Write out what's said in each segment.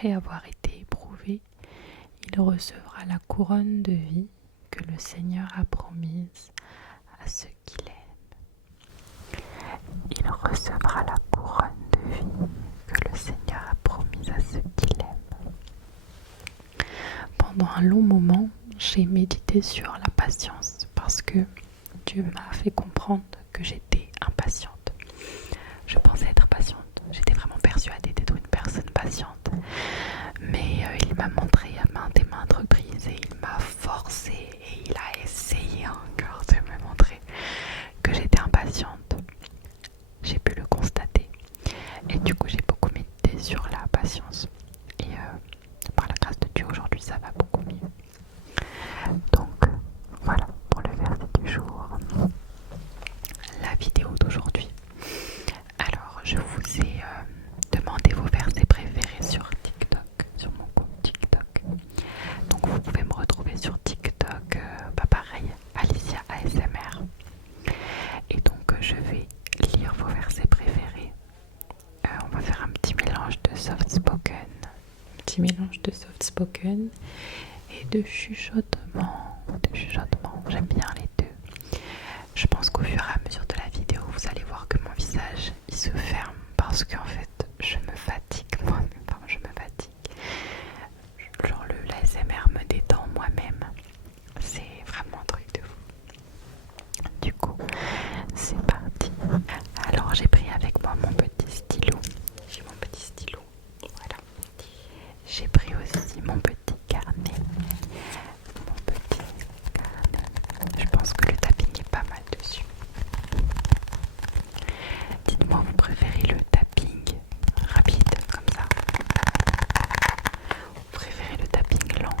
après avoir été éprouvé, il recevra la couronne de vie que le Seigneur a promise à ceux qui l'aiment. Il recevra la couronne de vie que le Seigneur a promise à ceux qui l'aiment. Pendant un long moment, j'ai médité sur la patience parce que Dieu m'a fait comprendre que j'étais impatiente. Je pensais être patiente, j'étais vraiment persuadée d'être une personne patiente. Mais il m'a montré à maintes reprises et il m'a forcé et il a essayé encore de me montrer que j'étais impatiente. J'ai pu le constater et du coup j'ai beaucoup médité sur la patience et par la grâce de Dieu aujourd'hui ça va beaucoup mieux. Donc voilà pour le verset du jour. La vidéo d'aujourd'hui. Alors je vous ai demandé vos versets préférés sur TikTok, sur mon compte TikTok. Donc vous pouvez me retrouver sur TikTok, pareil, Alicia ASMR. Et donc je vais lire vos versets préférés. On va faire un petit mélange de soft spoken, et de chuchotement. J'aime bien les deux. Je pense qu'au fur et à mesure de la vidéo, vous allez voir que mon visage il se ferme parce qu'en fait je me fatigue moi-même. Enfin, je me fatigue. Genre l'ASMR me détend moi-même. C'est vraiment un truc de fou. Du coup, c'est parti. Alors j'ai pris avec moi mon petit stylo. J'ai mon petit stylo. Voilà. J'ai pris aussi mon petit carnet. Je pense que le tapping est pas mal dessus. Dites-moi, vous préférez le tapping rapide comme ça? Vous préférez le tapping lent?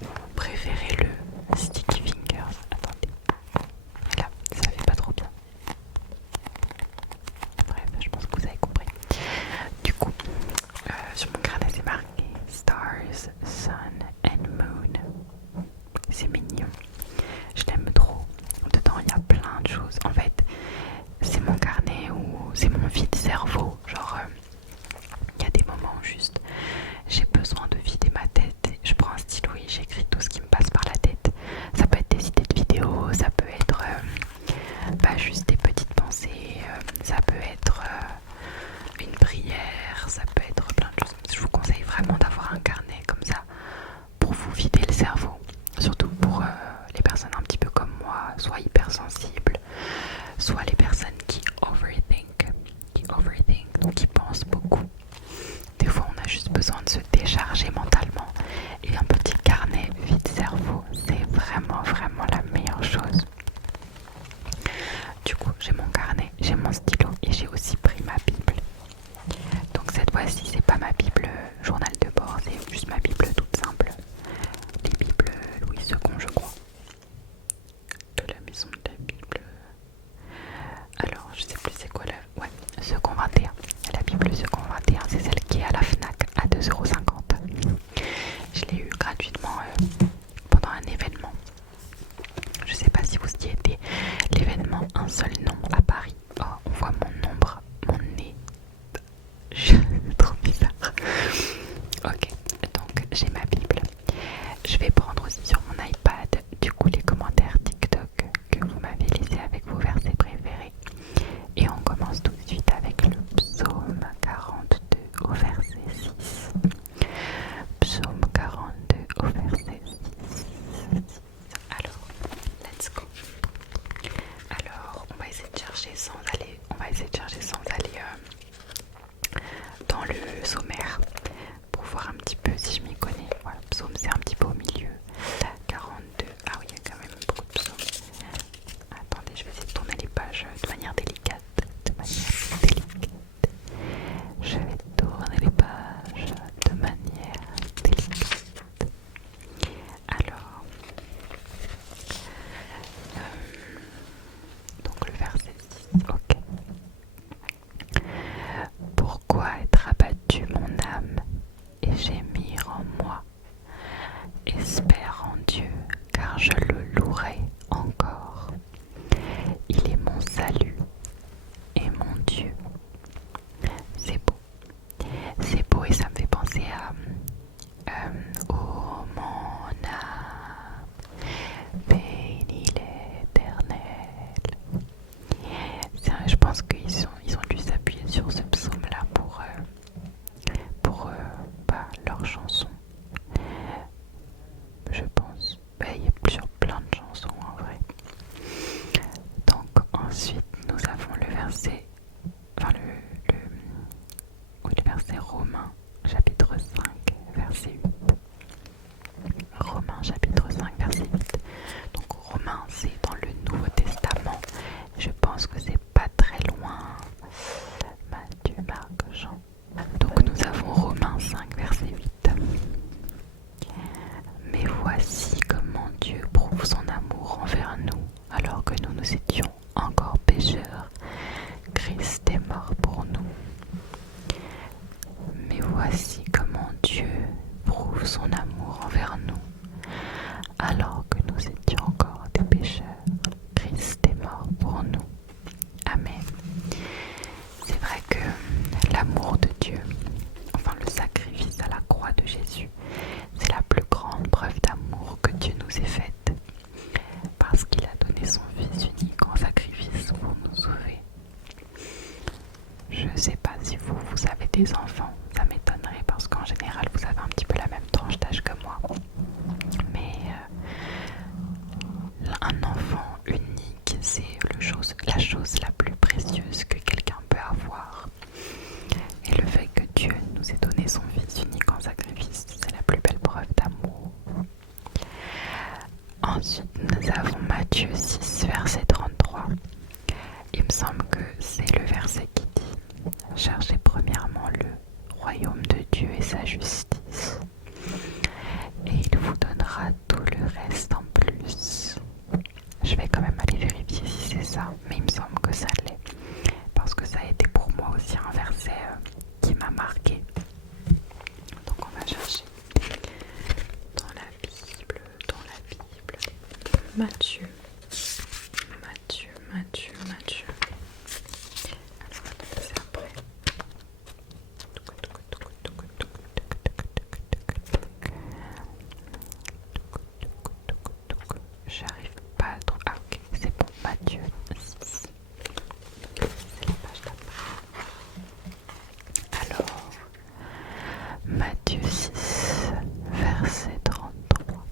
Vous préférez le sticky fingers? Attendez. Là, ça fait pas trop bien. Bref, je pense que vous avez compris. Du coup, sur mon carnet c'est marqué Stars, Sun and Moon. C'est mignon. Je l'aime trop. Dedans il y a plein de choses. En fait, c'est mon carnet ou c'est mon vide cerveau. Genre, il y a des moments où juste j'ai besoin de vider ma tête. Je prends un stylo et j'écris tout ce qui me passe par la tête. Ça peut être des idées de vidéos, ça peut être juste des petites pensées, ça peut être une prière, ça peut être plein de choses. Je vous conseille vraiment d'avoir un carnet comme ça pour vous vider le cerveau. Surtout pour les personnes un petit peu comme moi, soit hypersensibles, soit les personnes qui overthink, donc qui pensent beaucoup. Des fois on a juste besoin de se décharger mentalement et un petit carnet vide cerveau, c'est vraiment la meilleure chose. Du coup j'ai mon carnet, j'ai mon stylo et j'ai aussi pris ma Bible. Donc cette fois-ci c'est pas ma Bible journal de bord, c'est juste ma Bible toute simple. Les Bibles Louis II je crois. De la maison de la Bible. Alors je sais plus c'est quoi la... Ouais, Second 21. La Bible Second 21 c'est celle qui est à la Fnac à 2,50 €. Je l'ai eu gratuitement pendant un événement. Je sais pas si vous y étiez. L'événement Un seul nom à Paris. Oh, on voit mon nez. C'est trop bizarre. Ok, donc j'ai ma Bible. Je vais prendre aussi sur mon iPad du coup les commentaires TikTok que vous m'avez laissés avec vos versets préférés. Et on commence tout de suite avec le psaume 42 au verset 6. Psaume 42 au verset 6. Alors, let's go. Alors, on va essayer de chercher sans aller dans le sommaire pour voir un petit peu si je m'y connais. Voilà, psaume c'est un petit peu au milieu. 42, ah oui, il y a quand même beaucoup de psaumes. Attendez, je vais essayer de tourner les pages de manière délicate. Je vais tourner les pages de manière délicate. Alors, donc le verset 6, ok. Pourquoi être abattu mon âme et gémir en moi? c'est Romains chapitre 5 verset 8. Romains chapitre 5 verset 8. Donc Romains c'est dans le Nouveau Testament. Je pense que c'est pas très loin. Matthieu, Marc, Jean. Donc nous avons Romains 5 verset 8. Mais voici comment Dieu prouve son amour envers nous, alors que nous étions encore pécheurs. Christ est mort pour nous. Mais voici comment Dieu prouve son amour envers nous, alors que nous étions encore des pécheurs. Christ est mort pour nous. Amen. C'est vrai que l'amour de Dieu, enfin le sacrifice à la croix de Jésus, c'est la plus grande preuve d'amour que Dieu nous ait faite, parce qu'il a donné son Fils unique en sacrifice pour nous sauver. Je ne sais pas si vous avez des enfants, ça m'étonnerait parce qu'en général vous avez un petit peu la même tranche d'âge que moi. Mais un enfant unique, c'est la chose la plus précieuse que quelqu'un peut avoir. Et le fait que Dieu nous ait donné son Fils unique en sacrifice, c'est la plus belle preuve d'amour. Ensuite, nous avons Matthieu 6, verset 33. Il me semble que c'est le verset qui dit « Cherchez premièrement le royaume de Dieu et sa justice, et il vous donnera tout le reste en plus. » Je vais quand même aller vérifier si c'est ça, mais il me semble que ça l'est, parce que ça a été pour moi aussi un verset qui m'a marqué. Donc on va chercher dans la Bible. Matthieu. Alors attendez, c'est après. J'arrive pas à trouver. Ah ok, c'est bon, Matthieu 6. C'est la page d'après. Alors, Matthieu 6, verset 33.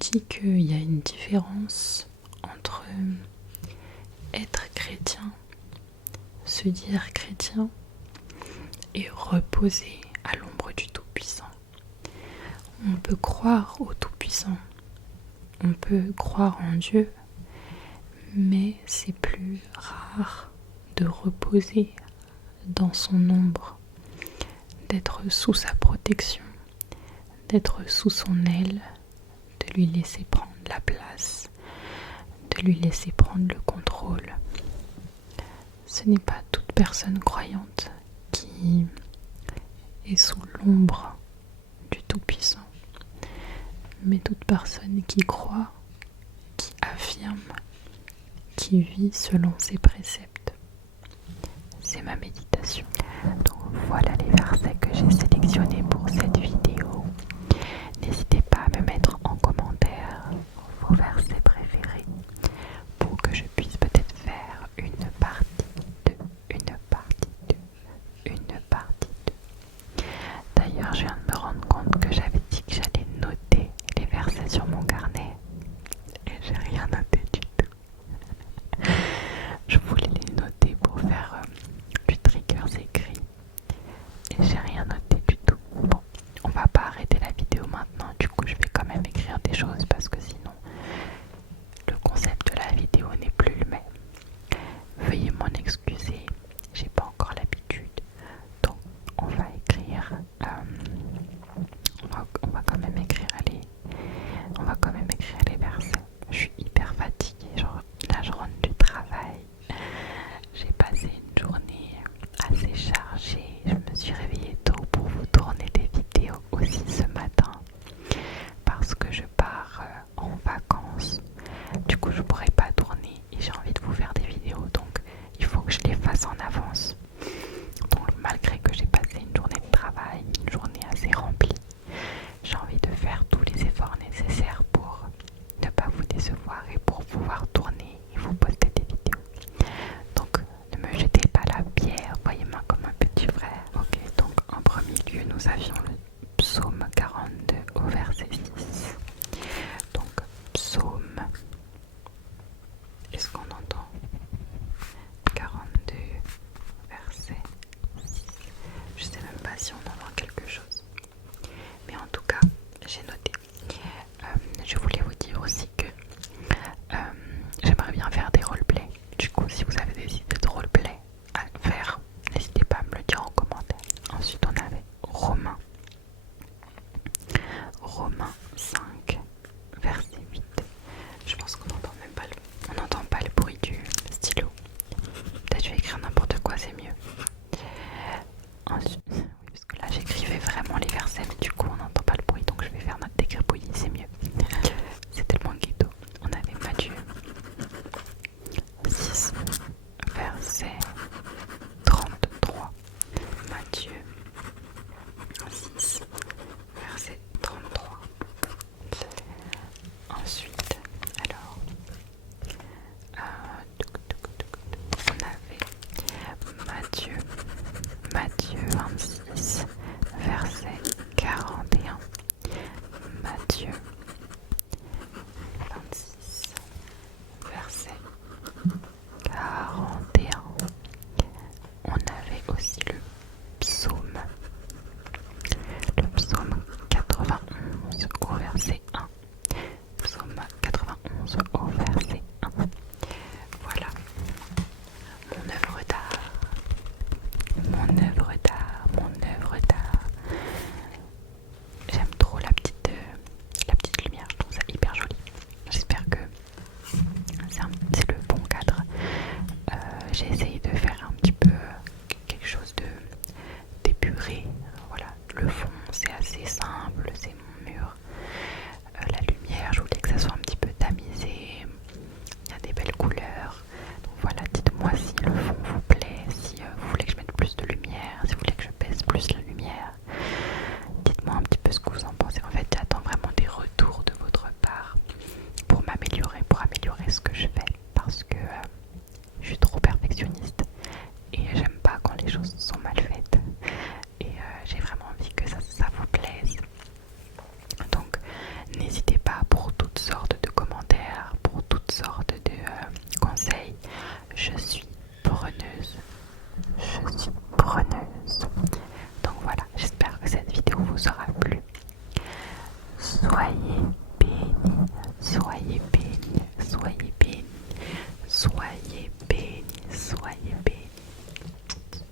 dis qu'il y a une différence entre être chrétien, se dire chrétien, et reposer à l'ombre du Tout-Puissant. On peut croire au Tout-Puissant, on peut croire en Dieu, mais c'est plus rare de reposer dans son ombre, d'être sous sa protection, d'être sous son aile, de lui laisser prendre la place, de lui laisser prendre le contrôle. Ce n'est pas toute personne croyante qui est sous l'ombre du Tout-Puissant, mais toute personne qui croit, qui affirme, qui vit selon ses préceptes. C'est ma méditation. Donc voilà les versets que j'ai sélectionnés pour cette vidéo. N'hésitez pas à me mettre en commentaire vos versets préférés pour que je puisse peut-être faire une partie 2. D'ailleurs, je viens de me rendre compte que j'avais dit que j'allais noter les versets sur mon carnet et j'ai rien noté du tout. Je voulais les noter pour faire du triggers écrit et j'ai rien noté du tout. Bon, on va pas arrêter la vidéo maintenant, du coup je vais quand même écrire des choses parce que sinon le concept de la vidéo n'est plus le même. Veuillez m'en excuser, j'ai pas encore l'habitude. Donc on va écrire, on va quand même écrire les versets. Je suis hyper fatiguée, genre là je rentre du travail. J'ai passé une journée assez chargée. Je me suis réveillée tôt pour vous tourner des vidéos aussi ce matin parce que je pars en vacances. Du coup je pourrais pas tourner et j'ai envie de vous faire des vidéos, donc il faut que je les fasse en avance. Donc malgré que j'ai passé une journée de travail, une journée assez remplie, j'ai envie de faire tous les efforts nécessaires pour ne pas vous décevoir et pour pouvoir tourner et vous poster des vidéos. Donc ne me jetez pas la pierre, voyez-moi comme un petit frère. Ok, donc en premier lieu nous avions le psaume 42 au verset 6. Donc psaume, est-ce qu'on entend 42 verset 6. Je sais même pas si on entend quelque chose, mais en tout cas j'ai noté. Je voulais vous dire aussi que j'aimerais bien faire des roleplays. Du coup, si vous avez des idées de roleplay à faire, n'hésitez pas à me le dire en commentaire. Ensuite on avait Romains 5 verset 8. Je pense qu'on n'entend même pas on n'entend pas le bruit du stylo. Peut-être je vais écrire n'importe quoi, c'est mieux. Ensuite, oui, parce que là j'écrivais vraiment les versets, mais du coup on n'entend pas le bruit, donc je vais faire notre dégribouillis, c'est mieux. C'est tellement ghetto. On avait Matthieu 6 verset 33. Matthieu 6 verset 33. Ensuite, alors soyez bénis, soyez bénis, soyez